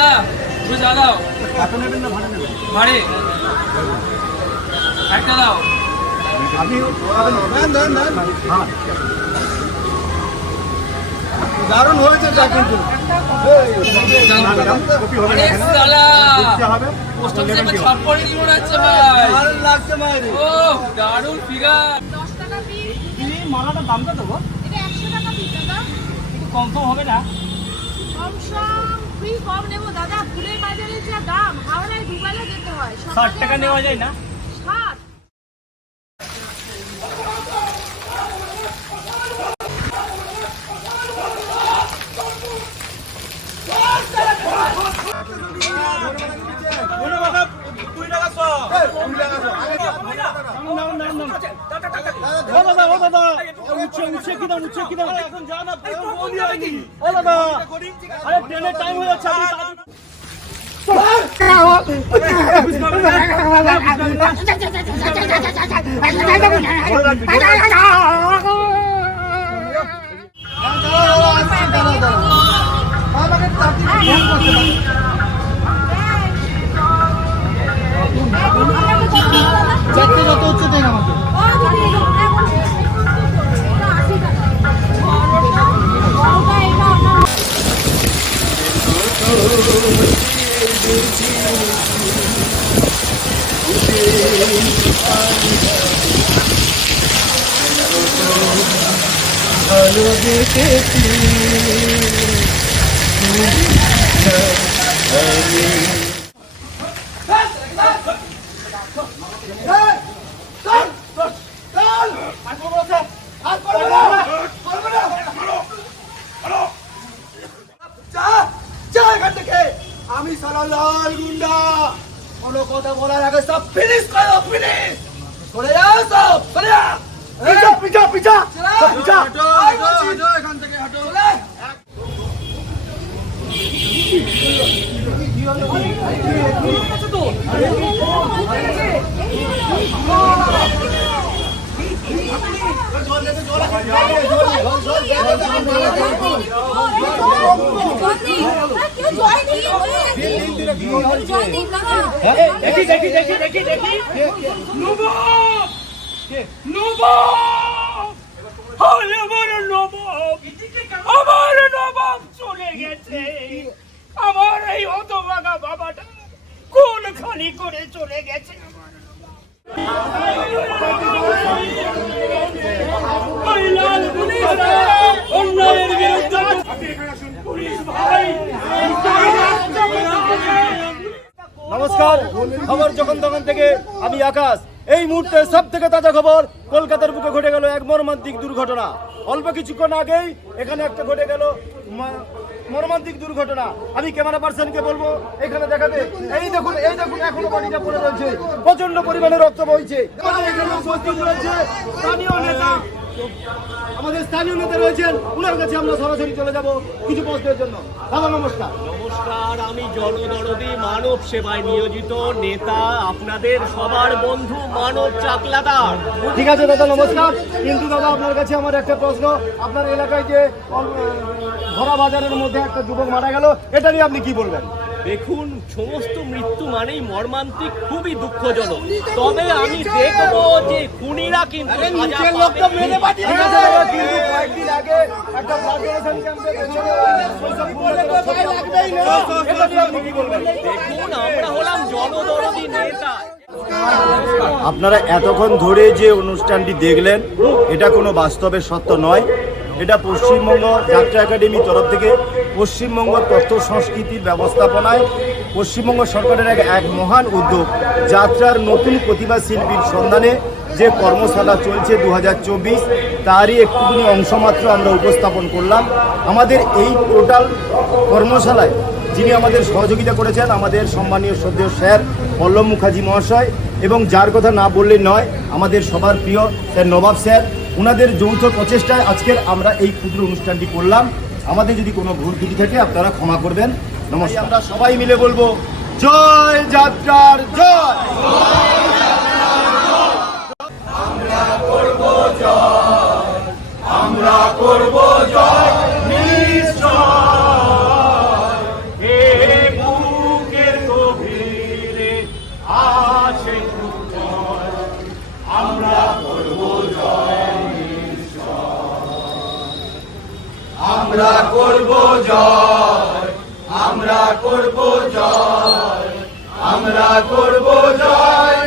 দাদা তুমি দাও ভাড়ে একটা দাও। দারুণ হয়েছে চা কিন্তু মালাটার দামটা দেবো কম কম হবে না? কম নেবো দাদা, ফুলের বাজারে যা দাম, হাওড়ায় দুবেলা যেতে হয়। 60 টাকা নেওয়া যায় না? 60। ট্রেনের টাইম হয়ে যাচ্ছে। চারটে যত হচ্ছে দেন আমাকে। আমি সারা লাল গুন্ডা, কোনো কথা বলার আগে সব ফিনিশ করো, ফিনিশ চলে যাও, সব চলে যাও, পিছা পিছা পিছা এখান থেকে হাঁটো। দেখি দেখি দেখি দেখি দেখি আমার নবাব চলে গেছে। আমার এই হতভাগা বাবাটা কোন খালি করে চলে গেছে। নমস্কার, খবর যখন তখন থেকে আমি আকাশ। এই মুহূর্তে সব থেকে তাজা খবর, কলকাতার বুকে ঘটে গেল এক মর্মান্তিক দুর্ঘটনা। অল্প কিছুক্ষণ আগেই এখানে একটা ঘটে গেল মর্মান্তিক দুর্ঘটনা। আমি ক্যামেরা পার্সনকে বলবো এখানে দেখাতে। এই দেখুন এখনো বাড়িটা পড়ে রয়েছে, প্রচন্ড পরিমাণে রক্ত বইছে। এখানে উপস্থিত রয়েছে স্থানীয় নেতা, আমাদের স্থানীয় নেতা রয়েছেন, ওনার কাছে আমরা সরাসরি চলে যাব কিছু প্রশ্নের জন্য। দাদা নমস্কার। নমস্কার, আমি জনদরদি মানব সেবায় নিয়োজিত নেতা, আপনাদের সবার বন্ধু মানব চাকলাদার। ঠিক আছে দাদা নমস্কার। কিন্তু দাদা আপনার কাছে আমার একটা প্রশ্ন, আপনার এলাকায় যে ভরা বাজারের মধ্যে একটা যুবক মারা গেল, এটা নিয়ে আপনি কি বলবেন? দেখুন, সমস্ত মৃত্যু মানেই মর্মান্তিক, খুবই দুঃখজনক। তবে আমি দেখবো যে খুনিরা কিন্তু কয়েকদিন আগে একটা ব্লাড ডোনেশন ক্যাম্পে দেখুন, আমরা হলাম জনদরদি নেতা। আপনারা এতক্ষণ ধরে যে অনুষ্ঠানটি দেখলেন, এটা কোনো বাস্তবে সত্য নয়। এটা পশ্চিমবঙ্গ যাত্রা একাডেমির তরফ থেকে পশ্চিমবঙ্গ তথ্য সংস্কৃতির ব্যবস্থাপনায় পশ্চিমবঙ্গ সরকারের এক মহান উদ্যোগ, যাত্রার নতুন প্রতিভা শিল্পীর সন্ধানে যে কর্মশালা চলছে 2024, তারই একটুখানি অংশমাত্র আমরা উপস্থাপন করলাম। আমাদের এই টোটাল কর্মশালায় যিনি আমাদের সহযোগিতা করেছেন, আমাদের সম্মানীয় শ্রদ্ধেয় স্যার পল্লব মুখার্জি মহাশয়, এবং যার কথা না বললে নয়, আমাদের সবার প্রিয় স্যার নবাব স্যার, ওনাদের যৌথ প্রচেষ্টায় আজকের আমরা এই ক্ষুদ্র অনুষ্ঠানটি করলাম। আমাদের যদি কোনো ভুল ত্রুটি থাকে আপনারা ক্ষমা করবেন। নমস্কার। আমরা সবাই মিলে বলবো জয় যাত্রার জয়। আমরা করব জয়, আমরা করব জয় নিশ্চয়। আমরা করব জয়, আমরা করব জয়, আমরা করব জয়।